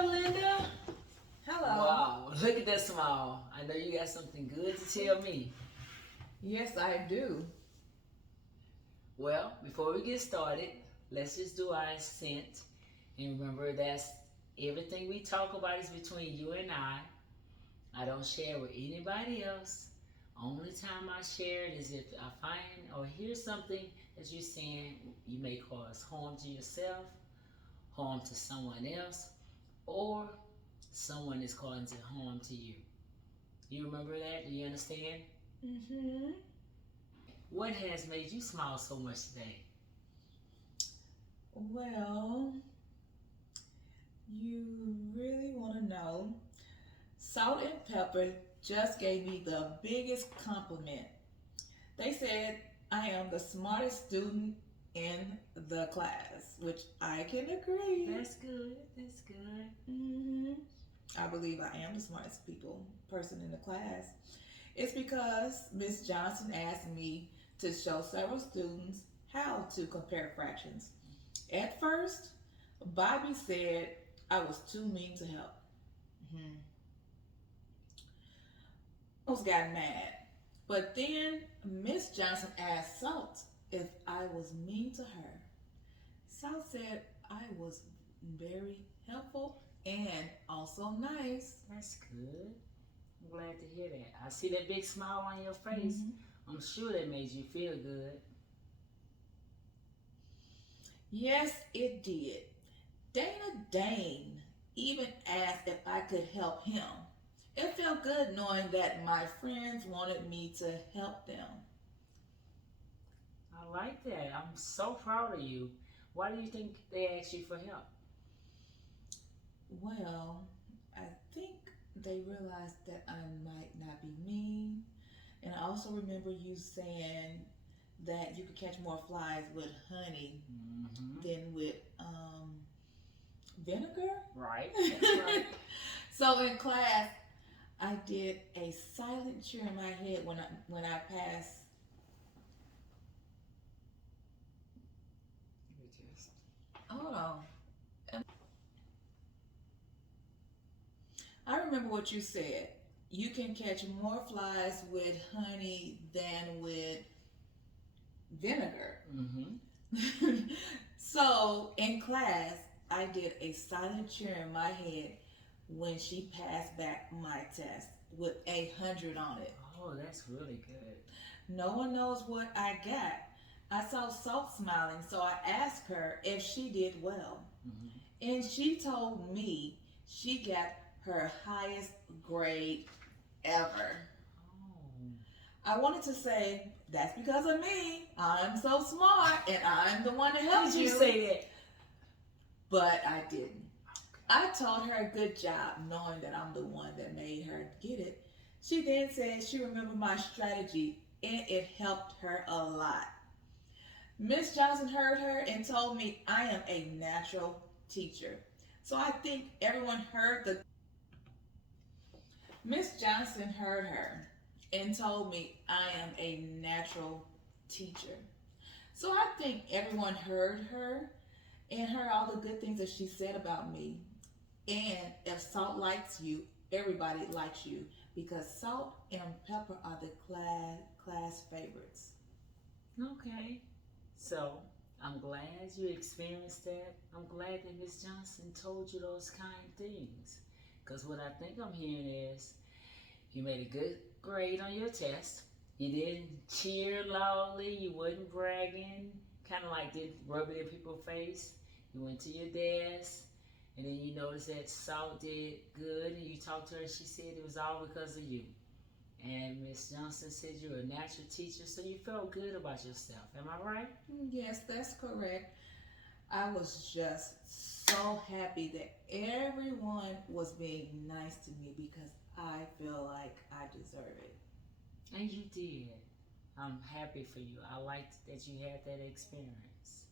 Hello, Linda. Hello. Wow, look at that smile. I know you got something good to tell me. Yes, I do. Well, before we get started, let's just do our scent. And remember, that's everything we talk about is between you and I. I don't share with anybody else. Only time I share it is if I find or hear something that you're saying you may cause harm to yourself, harm to someone else, or someone is causing harm to you. You remember that? Do you understand? Mm-hmm. What has made you smile so much today? Well, you really want to know. Salt and Pepper just gave me the biggest compliment. They said I am the smartest student in the class, which I can agree. That's good. That's good. Mm-hmm. I believe I am the smartest person in the class. It's because Miss Johnson asked me to show several students how to compare fractions. At first, Bobby said I was too mean to help. Hmm. I almost got mad. But then Miss Johnson asked Salt if I was mean to her. Salt said I was very helpful and also nice. That's good. I'm glad to hear that. I see that big smile on your face. Mhm. I'm sure that made you feel good. Yes, it did. Dana Dane even asked if I could help him. It felt good knowing that my friends wanted me to help them. I like that. I'm so proud of you. Why do you think they asked you for help? Well, I think they realized that I might not be mean. And I also remember you saying that you could catch more flies with honey Mm-hmm. than with vinegar. Right. That's right. So in class, I did a silent cheer in my head when I passed. Hold on. I remember what you said. You can catch more flies with honey than with vinegar. Mm-hmm. So in class, I did a silent cheer in my head when she passed back my test with 100 on it. Oh, that's really good. No one knows what I got. I saw Salt smiling, so I asked her if she did well. Mm-hmm. And she told me she got her highest grade ever. Oh. I wanted to say, that's because of me. I'm so smart and I'm the one that How helped did you you. say that? But I didn't. I told her a good job knowing that I'm the one that made her get it. She then said she remembered my strategy and it helped her a lot. Miss Johnson heard her and told me I am a natural teacher. So I think everyone heard the Miss Johnson heard her and told me I am a natural teacher. So I think everyone heard her and heard all the good things that she said about me. And if Salt likes you, everybody likes you because Salt and Pepper are the class favorites. Okay. So I'm glad you experienced that. I'm glad that Miss Johnson told you those kind things. Because what I think I'm hearing is you made a good grade on your test. You didn't cheer loudly. You wasn't bragging. Kind of like did rub it in people's face. You went to your desk. And then you noticed that Salt did good. And you talked to her. She said it was all because of you. And Miss Johnson said you're a natural teacher. So you felt good about yourself. Am I right? Yes, that's correct. I was just so happy that everyone was being nice to me because I feel like I deserve it. And you did. I'm happy for you. I liked that you had that experience.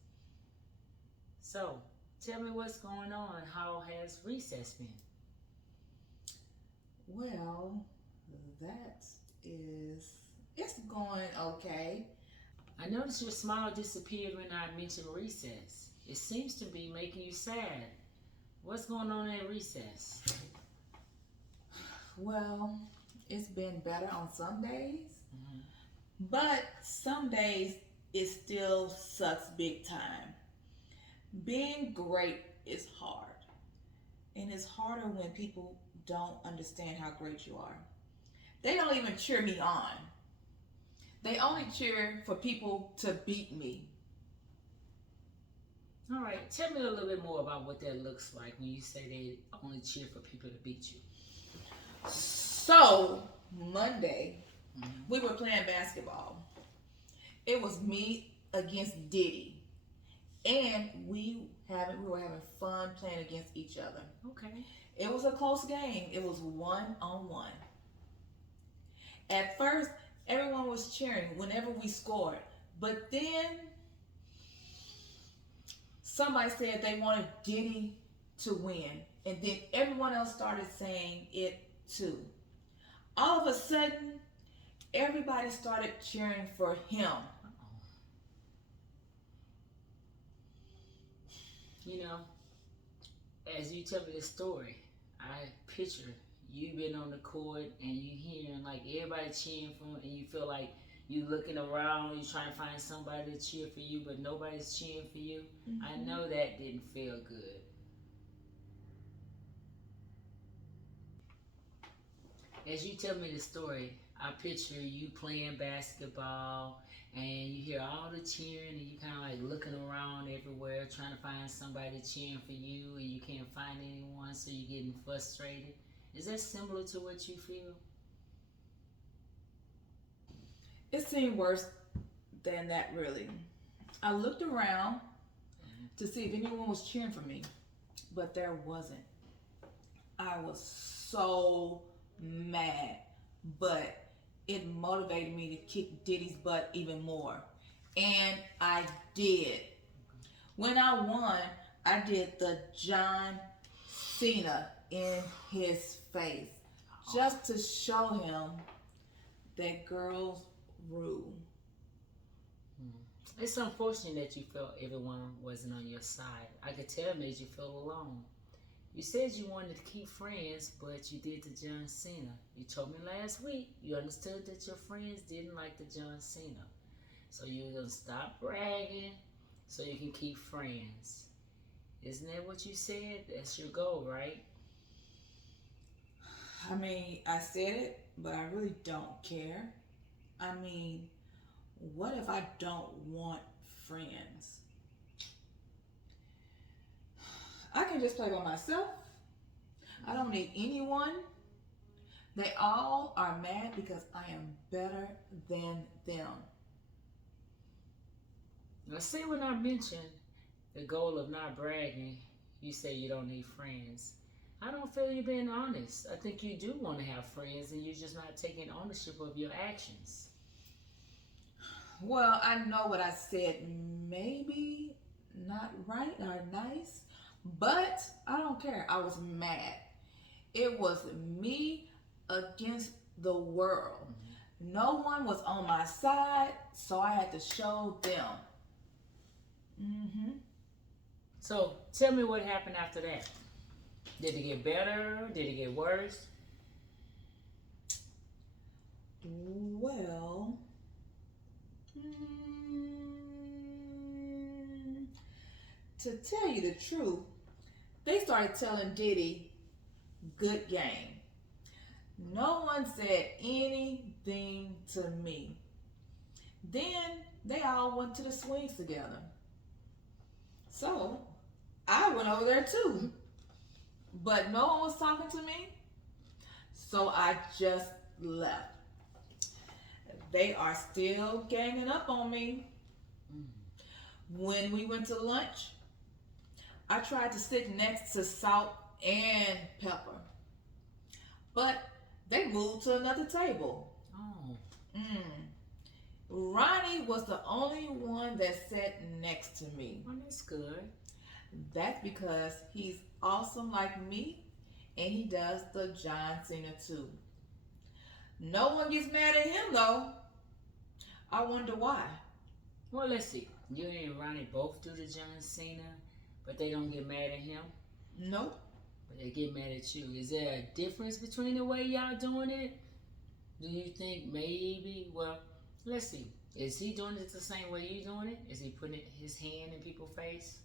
So, tell me what's going on. How has recess been? Well, that is, it's going okay. I noticed your smile disappeared when I mentioned recess. It seems to be making you sad. What's going on at recess? Well, it's been better on some days, Mhm. but some days it still sucks big time. Being great is hard, and it's harder when people don't understand how great you are. They don't even cheer me on. They only cheer for people to beat me. All right, tell me a little bit more about what that looks like when you say they only cheer for people to beat you. So, Monday, Mhm. we were playing basketball. It was me against Diddy. And we were having fun playing against each other. Okay. It was a close game. It was 1-on-1. At first, everyone was cheering whenever we scored. But then somebody said they wanted Diddy to win. And then everyone else started saying it too. All of a sudden, everybody started cheering for him. Uh-oh. You know, as you tell me this story, I picture you been on the court and you hearing like everybody cheering for him, and you feel like you looking around, you trying to find somebody to cheer for you, but nobody's cheering for you. I know that didn't feel good. As you tell me the story, I picture you playing basketball and you hear all the cheering and you kind of like looking around everywhere trying to find somebody cheering for you and you can't find anyone, so you're getting frustrated. Is that similar to what you feel? It seemed worse than that, really. I looked around to see if anyone was cheering for me, but there wasn't. I was so mad, but it motivated me to kick Diddy's butt even more. And I did. When I won, I did the John Cena in his face just to show him that girls rule. It's unfortunate that you felt everyone wasn't on your side. I could tell it made you feel alone. You said you wanted to keep friends, but you did the John Cena. You told me last week you understood that your friends didn't like the John Cena. So you're going to stop bragging so you can keep friends. Isn't that what you said? That's your goal, right? I mean, I said it, but I really don't care. I mean, what if I don't want friends? I can just play by myself. I don't need anyone. They all are mad because I am better than them. Now, see, when I mentioned the goal of not bragging, you say you don't need friends. I don't feel you being honest. I think you do want to have friends and you're just not taking ownership of your actions. Well, I know what I said, maybe not right or nice, but I don't care. I was mad. It was me against the world. No one was on my side, so I had to show them. So tell me what happened after that. Did it get better? Did it get worse? Well, to tell you the truth, they started telling Diddy, good game. No one said anything to me. Then they all went to the swings together. So I went over there too. But no one was talking to me. So I just left. They are still ganging up on me. When we went to lunch, I tried to sit next to Salt and Pepper. But they moved to another table. Oh. Ronnie was the only one that sat next to me. Well, that's good. That's because he's awesome like me, and he does the John Cena too. No one gets mad at him though. I wonder why. Well, let's see. You and Ronnie both do the John Cena, but they don't get mad at him. Nope. But they get mad at you. Is there a difference between the way y'all doing it? Do you think maybe, well, let's see. Is he doing it the same way you doing it? Is he putting his hand in people's face?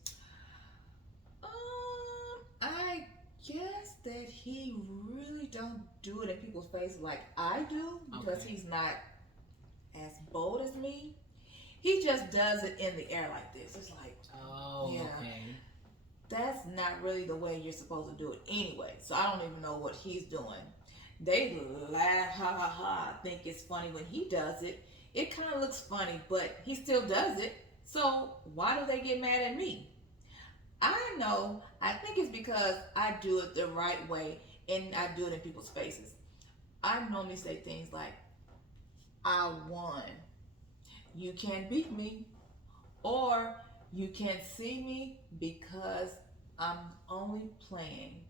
I guess that he really don't do it in people's faces like I do because Okay. he's not as bold as me. He just does it in the air like this. It's like, Oh, yeah, okay. that's not really the way you're supposed to do it anyway. So I don't even know what he's doing. They laugh, ha ha ha, think it's funny when he does it. It kind of looks funny, but he still does it. So why do they get mad at me? I know. I think it's because I do it the right way and I do it in people's faces. I normally say things like, I won. You can't beat me. Or you can't see me because I'm only playing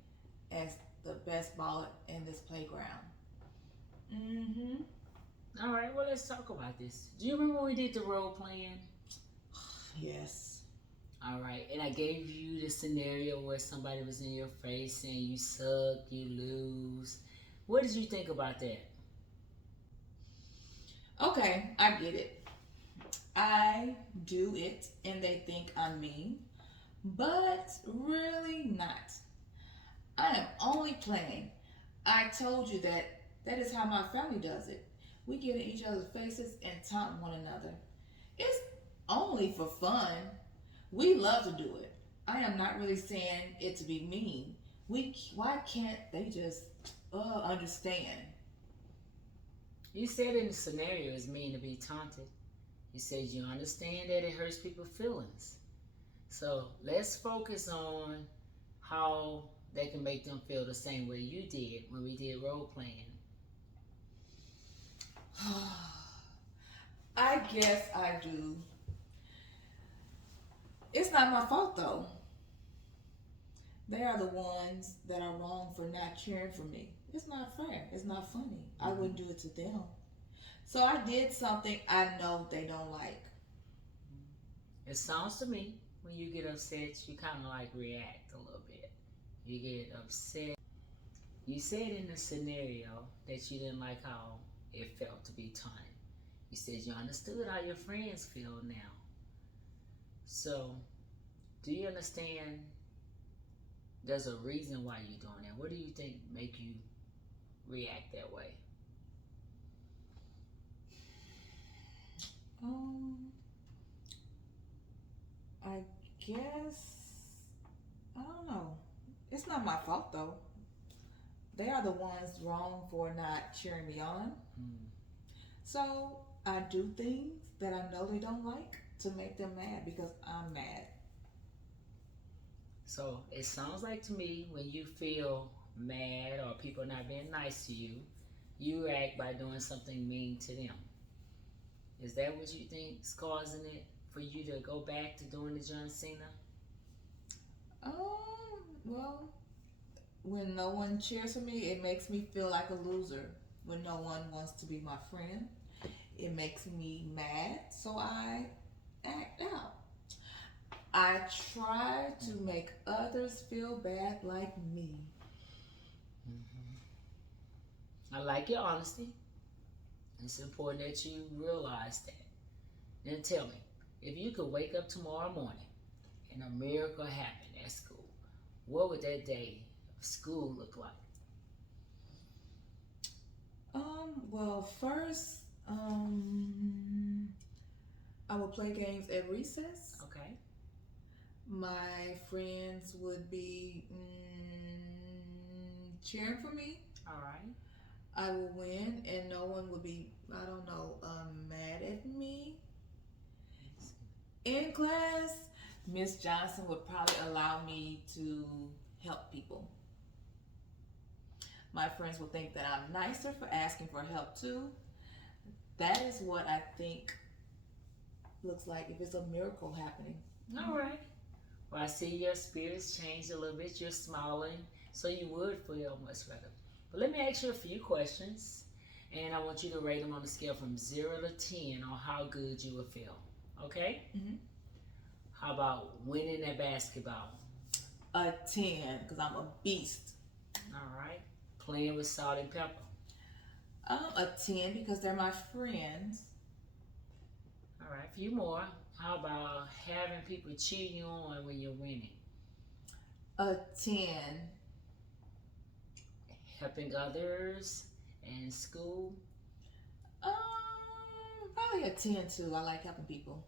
as the best baller in this playground. Mm-hmm. All right, well, let's talk about this. Do you remember when we did the role playing? Yes. All right, and I gave you the scenario where somebody was in your face saying you suck, you lose. What did you think about that? Okay, I get it. I do it and they think I'm mean, but really not. I am only playing. I told you that that is how my family does it. We get in each other's faces and taunt one another. It's only for fun. We love to do it. I am not really saying it to be mean. Why can't they just understand? You said in the scenario it's mean to be taunted. You said you understand that it hurts people's feelings. So let's focus on how they can make them feel the same way you did when we did role playing. I guess I do. It's not my fault though. They are the ones that are wrong for not cheering for me. It's not fair. It's not funny. I wouldn't do it to them. So I did something I know they don't like. It sounds to me when you get upset, you kind of like react a little bit. You get upset. You said in the scenario that you didn't like how it felt to be taunted. You said you understood how your friends feel now. So, do you understand there's a reason why you're doing that? What do you think make you react that way? Um, I guess I don't know. It's not my fault though. They are the ones wrong for not cheering me on. Hmm. So I do things that I know they don't like to make them mad because I'm mad. So it sounds like to me when you feel mad or people not being nice to you, you react by doing something mean to them. Is that what you think is causing it for you to go back to doing the John Cena? Well, when no one cheers for me, it makes me feel like a loser. When no one wants to be my friend, it makes me mad, so I act out. I try to make others feel bad like me. Hmm. I like your honesty. It's important that you realize that. Then tell me, if you could wake up tomorrow morning and a miracle happened at school, what would that day of school look like? Well, first, I would play games at recess. Okay. My friends would be cheering for me. All right. I will win, and no one would be, I don't know, mad at me. In class, Miss Johnson would probably allow me to help people. My friends will think that I'm nicer for asking for help too. That is what I think looks like if it's a miracle happening. All right. Well, I see your spirits changed a little bit. You're smiling, so you would feel much better. But let me ask you a few questions, and I want you to rate them on a scale from 0 to 10 on how good you will feel. Okay? Mm-hmm. How about winning at basketball? A 10, because I'm a beast. All right. Playing with salt and pepper. A 10 because they're my friends. All right. A few more. How about having people cheer you on when you're winning? A 10. Helping others and school. Um, Probably a 10 too. I like helping people.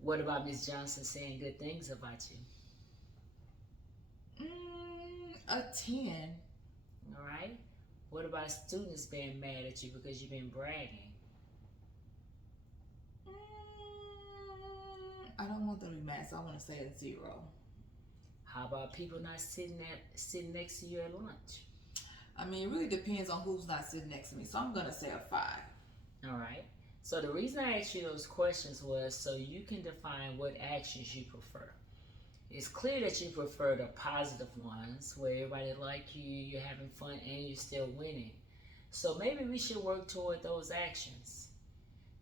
What about Miss Johnson saying good things about you? A 10. All right. What about students being mad at you because you've been bragging? I don't want them to be mad, so I want to say a 0. How about people not sitting next to you at lunch? I mean, it really depends on who's not sitting next to me, so I'm gonna say a 5. All right. So the reason I asked you those questions was so you can define what actions you prefer. It's clear that you prefer the positive ones where everybody like you, you're having fun, and you're still winning. So maybe we should work toward those actions.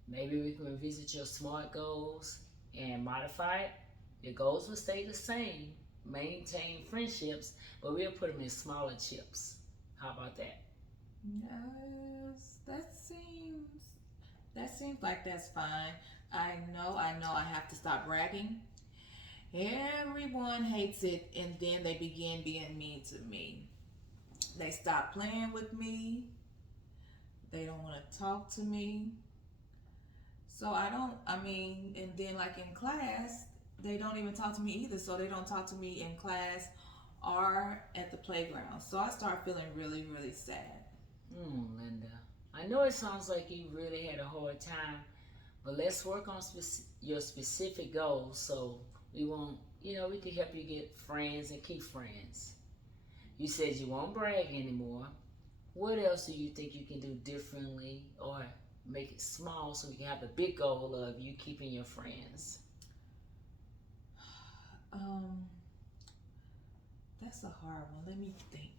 Maybe we can revisit your SMART goals and modify it. Your goals will stay the same, maintain friendships, but we'll put them in smaller chips. How about that? Yes, that seems like that's fine. I know I have to stop bragging. Everyone hates it, and then they begin being mean to me. They stop playing with me. They don't want to talk to me. So and then like in class, they don't even talk to me either. So they don't talk to me in class or at the playground. So I start feeling really, really sad. Linda, I know it sounds like you really had a hard time, but let's work on your specific goals so we won't, we can help you get friends and keep friends. You said you won't brag anymore. What else do you think you can do differently or make it small so we can have the big goal of you keeping your friends? That's a hard one. Let me think.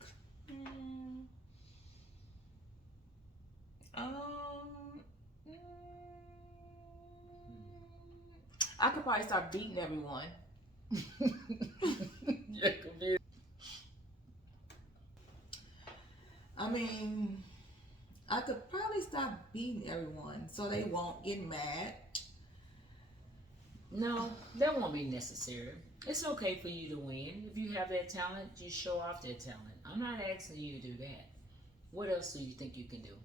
I could probably start beating everyone. You're confused. I mean, I could probably stop beating everyone so they won't get mad. No, that won't be necessary. It's okay for you to win. If you have that talent, you show off that talent. I'm not asking you to do that. What else do you think you can do?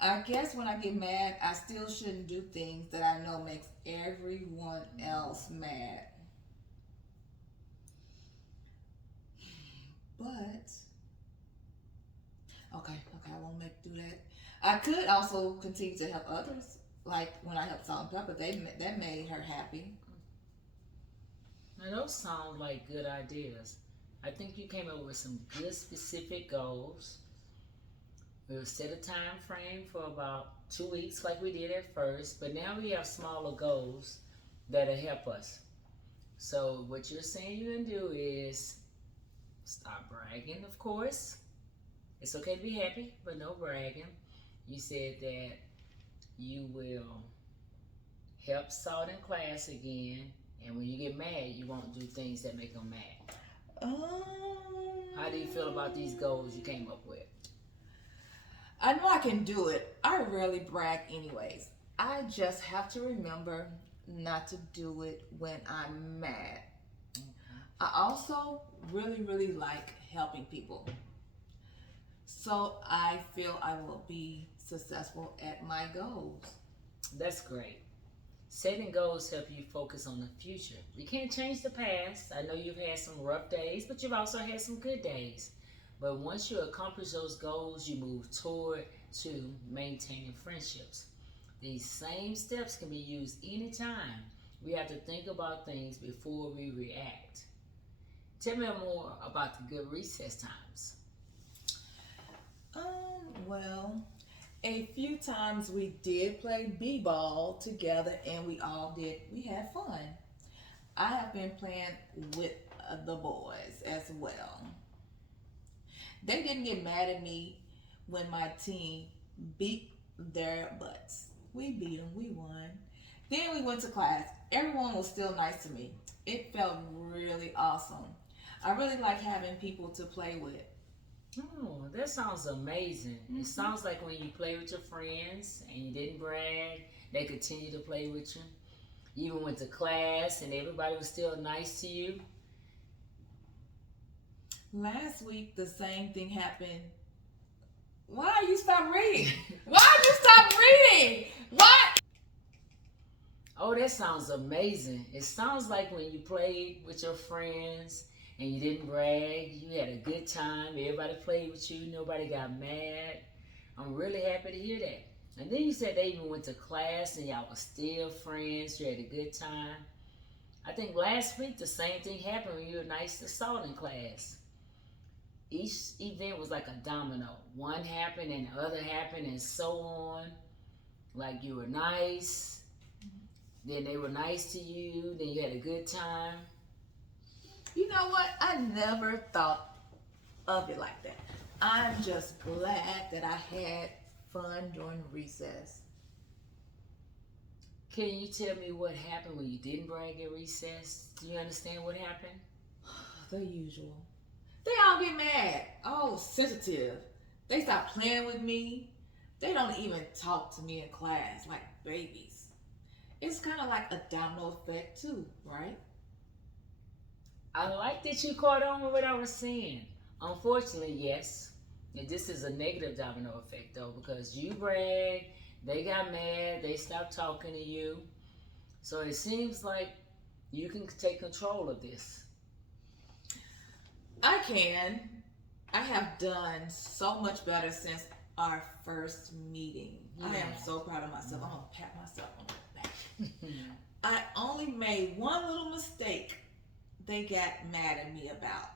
I guess when I get mad, I still shouldn't do things that I know makes everyone else mad. But okay, I won't do that. I could also continue to help others, like when I helped Salt and Pepper. That made her happy. Now those sound like good ideas. I think you came up with some good specific goals. We'll set a time frame for about 2 weeks like we did at first, but now we have smaller goals that'll help us. So what you're saying you're gonna do is stop bragging, of course. It's okay to be happy, but no bragging. You said that you will help Salt in class again, and when you get mad, you won't do things that make them mad. How do you feel about these goals you came up with? I know I can do it. I rarely brag anyways. I just have to remember not to do it when I'm mad. I also really, really like helping people. So I feel I will be successful at my goals. That's great. Setting goals help you focus on the future. You can't change the past. I know you've had some rough days, but you've also had some good days. But once you accomplish those goals, you move toward to maintaining friendships. These same steps can be used anytime. We have to think about things before we react. Tell me more about the good recess times. Well, a few times we did play b-ball together and we had fun. I have been playing with the boys as well. They didn't get mad at me when my team beat their butts. We beat them, we won. Then we went to class everyone was still nice to me. It felt really awesome. I really like having people to play with. Oh, that sounds amazing. It sounds like when you play with your friends and you didn't brag, they continue to play with you. You even went to class and everybody was still nice to you. Last week, the same thing happened. Why you stop reading? Why you stop reading? What? Oh, that sounds amazing. It sounds like when you played with your friends and you didn't brag, you had a good time, everybody played with you, nobody got mad. I'm really happy to hear that. And then you said they even went to class and y'all were still friends, you had a good time. I think last week the same thing happened when you were nice to Salt in class. Each event was like a domino. One happened and the other happened and so on. Like you were nice, then they were nice to you, then you had a good time. You know what? I never thought of it like that. I'm just glad that I had fun during recess. Can you tell me what happened when you didn't brag at recess? Do you understand what happened? The usual. They all get mad, all sensitive. They stop playing with me. They don't even talk to me in class like babies. It's kind of like a domino effect too, right? I like that you caught on with what I was saying. Unfortunately, yes. And this is a negative domino effect though, because you brag, they got mad, they stopped talking to you. So it seems like you can take control of this. I can. I have done so much better since our first meeting. I am so proud of myself. I'm gonna pat myself on the back. I only made one little mistake they got mad at me about.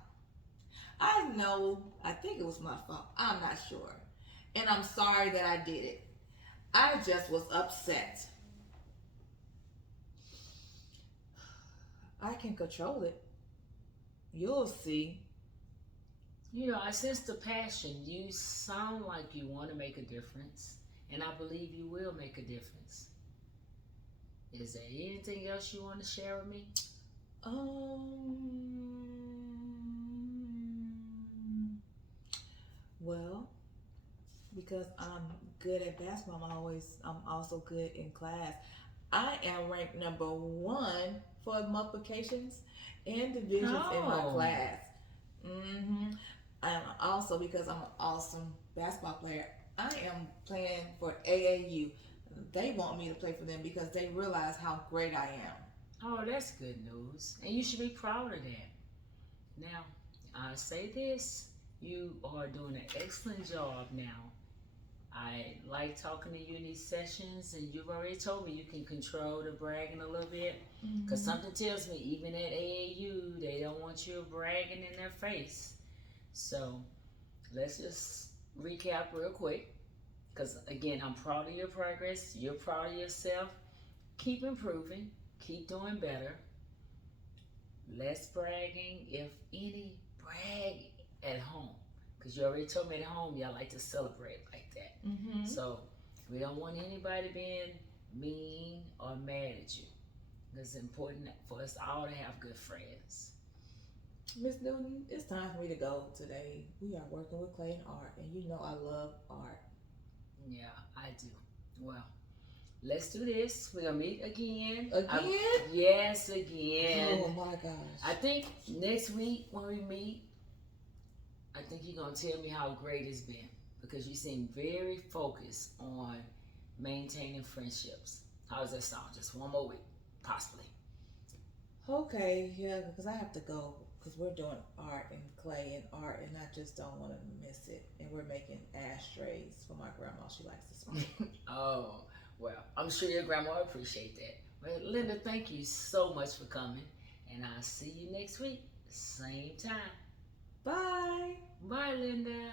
I think it was my fault. I'm not sure. And I'm sorry that I did it. I just was upset. I can control it. You'll see. You know, I sense the passion. You sound like you want to make a difference, and I believe you will make a difference. Is there anything else you want to share with me? Well, because I'm good at basketball, I'm also good in class. I am ranked number 1 for multiplications and divisions in my class. And also because I'm an awesome basketball player, I am playing for AAU. They want me to play for them because they realize how great I am. Oh, that's good news. And you should be proud of that. Now, I say this, you are doing an excellent job now. I like talking to you in these sessions, and you've already told me you can control the bragging a little bit. Because something tells me, even at AAU, they don't want you bragging in their face. So, let's just recap real quick. Because, again, I'm proud of your progress. You're proud of yourself. Keep improving. Keep doing better. Less bragging, if any. Brag at home. Because you already told me at home y'all like to celebrate like that. So we don't want anybody being mean or mad at you. It's important for us all to have good friends. Miss Newton, it's time for me to go today. We are working with clay and art, and you know I love art. Yeah, I do. Well, let's do this. We're going to meet again. Again? Yes, again. Oh my gosh. I think next week when we meet, I think you're going to tell me how great it's been, because you seem very focused on maintaining friendships. How does that sound? Just one more week, possibly. Okay, yeah, because I have to go, because we're doing art and clay and art, and I just don't want to miss it. And we're making ashtrays for my grandma. She likes to smoke. Oh, well, I'm sure your grandma will appreciate that. Well, Linda, thank you so much for coming, and I'll see you next week, same time. Bye. Bye, Linda.